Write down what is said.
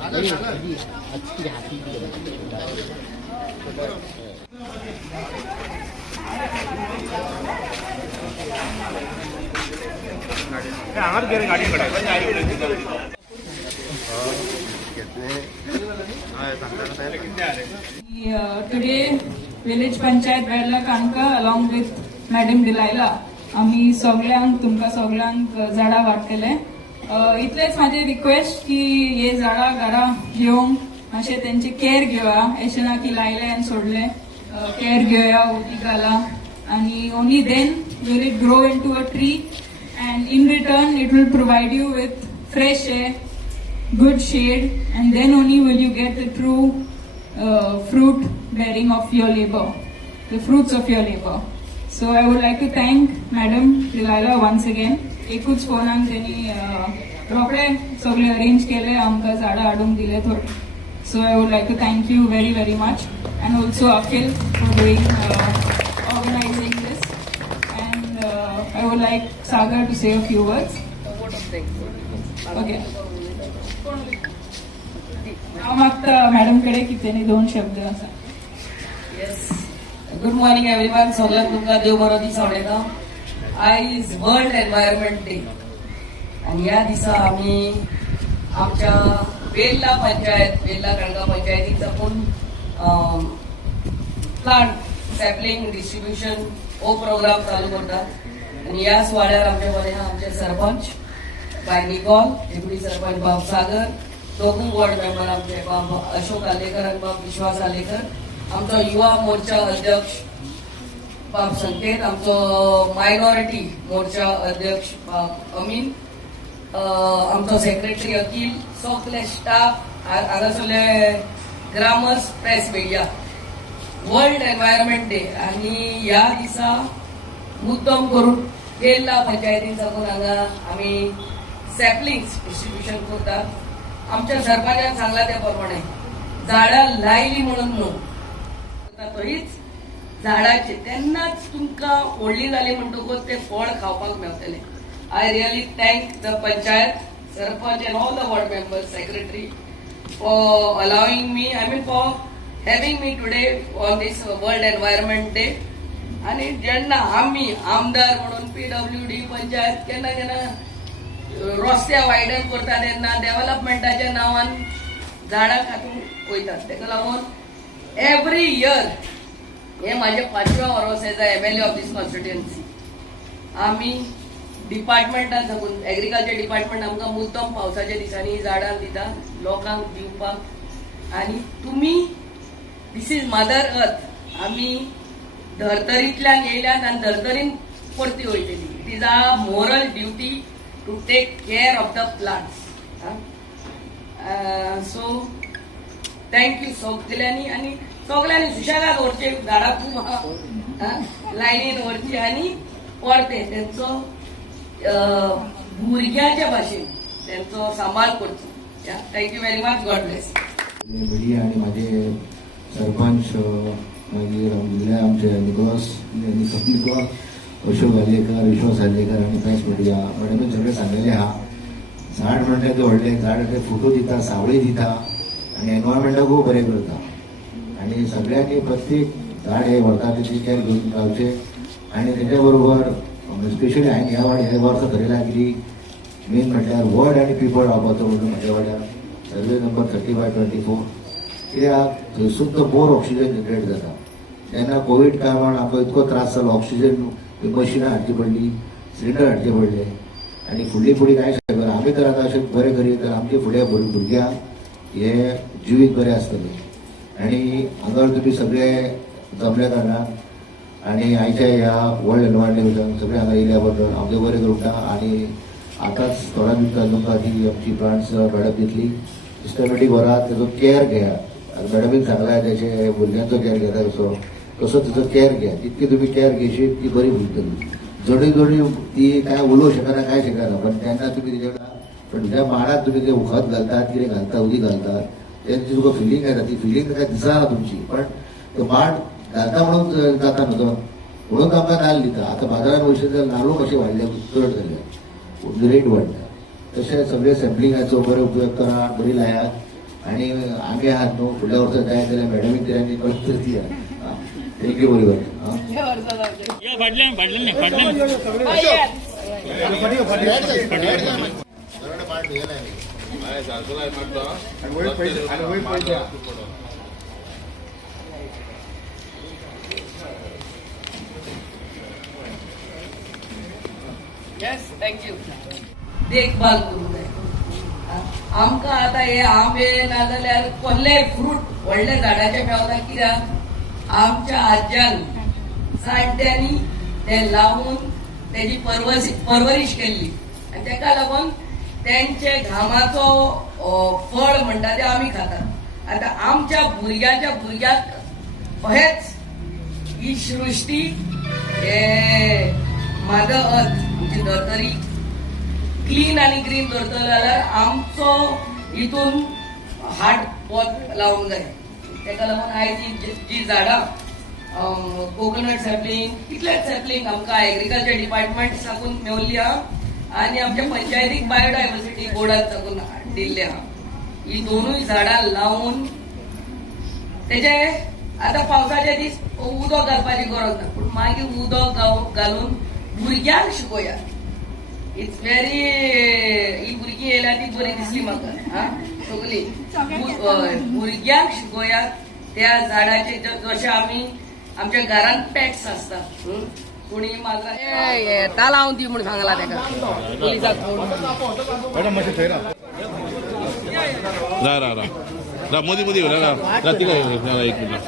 Today, village panchayat Vedla Kanka along with Madam Delilah, आम्ही सगळ्यांक तुमका सगळ्यांक झाडां वाटतले. इतलेच माझे रिक्वेस्ट की हे झाडां घरा घेवंक मातशें त्यांची केअर घेवया. अशें ना की लायले आनी सोडले. केअर घेवया, उदीक घाला आणि only then will it grow into a tree and in return it will provide you with fresh air, good shade, and then only will you get the true fruit bearing of your labor, the fruits of your labor. So I would like to thank Madam Delilah once again. एकूच फोनान त्यांनी रोकडे सगळे arrange केले, आमकां झाडां हाडूंक दिले थोडे. So I would like to thank you very very much, and also Akhil for doing organizing this. And I would like Sagar to say a few words. Okay. हांव मागता मॅडम कडे की त्यांनी 2 शब्द आसा. Yes. Good morning everyone. सगळ्यांक तुमकां देव बरो दीस आवडयता. आयज इज वर्ल्ड एनवायरमेंट डे आणि ह्या दिसा आम्ही आमच्या वेल्ला काणका पंचायतीचा पण प्लांट सॅपलिंग डिस्ट्रीब्युशन हो प्रोग्राम चालू करतात. आणि ह्या सुवाळ्यार आमचे बरे आमचे सरपंच बाय निकॉल, डेप्युटी सरपंच बाब सागर, 2 वॉर्ड मेंबर आमचे बाब अशोक आलेकर आणि बाब विश्वास आलेकर, आमचो युवा मोर्चा अध्यक्ष बाब संकेत, आमचो मायनॉरिटी मोर्चा अध्यक्ष बाब अमीन, आमचो सेक्रेटरी अखिल, सगळे स्टाफ, हांगासरले ग्रामर्स, press media. World environment day आणि ह्या दिसा मुद्दम करून वेल्ला पंचायतीन साकून हांगा आमी सॅपलिंग्स डिस्ट्रीब्युशन करतात. आमच्या सरपंचान सांगला त्या प्रमाणे झाडां लायली म्हणून न्हू, तरीच झाडाचे तेन्नाच तुमकां व्हडली जाली म्हणटकूच ते फळ खावपाक मेळटले. I really thank the panchayat, sarpanch and all the ward members, secretary for allowing me, for having me today on this world environment day. आणि जेन्ना आम्ही आमदार म्हणून PWD पंचायत केन्ना केन्ना रस्ते वायडन करता तेन्ना डेव्हलपमेंटाच्या नांवान झाडां काडून वयतात. तेका लागून एव्हरी इयर, हे माझे 5वें वर्स as a MLA of this constituency, आम्ही डिपार्टमेंटान साकून एग्रीकल्चर डिपार्टमेंट आमकां मुद्दम पावसाच्या दिसांनी झाडां दिता लोकांक दिवपाक. आणि तुम्ही दिस इज मदर अर्थ, आम्ही धर्तरींतल्यान येयल्यात आणि धर्तरीन परती वयतली. It is a moral duty to take care of the plants. So thank you सगळ्यांनी, आणि सगळ्यांनी सुशेगाद व्हरचे, झाडां खूब लायनीन व्हरची आणि परते तेंचो भुरग्याच्या भाशेन तेंचो सांबाळ करचो. Thank you very much. God bless. Media आणि माझे सरपंच, मागीर आमचे निकोलस अशोक आलेकर, विश्वास आलेकर आणि प्रेस मिडिया मॅडम सगळे सांगलेले आहा. झाड म्हणटा ते व्हडले झाड ते फोटो दिता, सावळी दिता आणि एनवायरमेंटाक खूब बरें करता. आणि सगळ्यांनी प्रत्येक झाड हे व्हरता तेची केअर घेवन रावचे. आणि तेच्या बरोबर स्पेशली हांवें ह्या वर्सा धरयला की मेन म्हटल्यार वर्ड आनी पीपल रावपाचो म्हणून म्हज्या वाड्यार सर्वे नंबर 30/24. कित्याक थंय सुद्दां मोर ऑक्सिजन जनरेट जाता. तेन्ना कोवीड काळान आमकां इतको त्रास जालो, ऑक्सिजन मशिनां हाडची पडली, सिलिंडर हाडचे पडले. आणि फुडली कांय शकना. आमी तर आतां अशें बरें करीत तर आमचे फुडें भुरग्यांक हे जिवीत बरें आसतलें. आणि हांगा तुमी सगळे जमले कारणान आणि आयच्या ह्या वर्ल्ड एनवायरमेंट डेच्यान सगळे हांगा येयल्या बद्दल हांव देव बरें करता. आणि आतांच थोड्या दिवसां तुमकां ती आमची प्लांट्स मॅडम दितली. सिस्टमॅटीक व्हरात, तेजो केअर घेयात. मॅडमीन सांगलां तेचे भुरग्यांचो केअर घेता तसो तेजो केअर घ्या. जितकी तुमी केअर घेशीत ती बरी उरतली. जोडी ती काय उलोवंक शकना, काय शकना, पण तेन्ना तुमी तेजे पण ज्या माडाक तुमी ते खत घालतात, कितें घालता, उदीक घालतात, तेन्ना तुका फिलींग येता. ती फिलींग काय दिसना तुमची, पण तो माड घालता म्हणून जाता न्हू तो, म्हणून आमकां नाल्ल दिता. आतां बाजारान वयशीत जाल्यार नाल्लू कशे वाडले, चड जाले, रेट वाडटा. तशें सगळे सॅम्पलिंगाचो बरे उपयोग करा, बरी लायात. आणि आम्ही आहात न्हू फुडल्या वर्सां जाय जाल्यार मॅडमीक कित्याक कळत तर ती थँक्यू व्हेरी येस थँक्यू. देखभाल करूंक जाय. आमकां आतां हे आंबे नाजाल्यार कसलेय फ्रूट व्हडले झाडाचे मेवता कित्याक आमच्या आज्यान जाणट्यांनी ते लावून तेजी परवरीश केल्ली आनी तेका लागून तेंचे घामाचो फळ म्हणटा ते आमी खातात. आतां आमच्या भुरग्याच्या भुरग्याक अहेच ही सृश्टी हे मदर अर्थ आमची धरतरी क्लीन आणि ग्रीन दवरतलो जाल्यार आमचो हितून हार्ट पोत लावूंक जाय. तेका लागून आयज जी झाडां कोकोनट सॅपलिंग कितलेच सॅपलिंग आमकां एग्रीकल्चर डिपार्टमेंट साकून मेवल्ली आहा आनी आमच्या पंचायतीक बायोडायवर्सिटी बोर्डान साकून दिल्ली आहा. ही दोनूय झाडां लावून तेजे आतां पावसाचे दीस उदक घालपाची गरज ना पूण मागीर उदक घालून भुरग्यांक शिकोया. इट्स व्हेरी ही भुरगीं येयल्या ती बरी दिसली म्हाका सगळी भुरग्यांक शिकोया त्या झाडाचे जशे आमी आमच्या घरांत पेट्स आसता कोणी माजरा तालाव दी म्हूण सांगला तेका पुलिसाक फोन मोदी मोदी रात्री काय एक मिनिट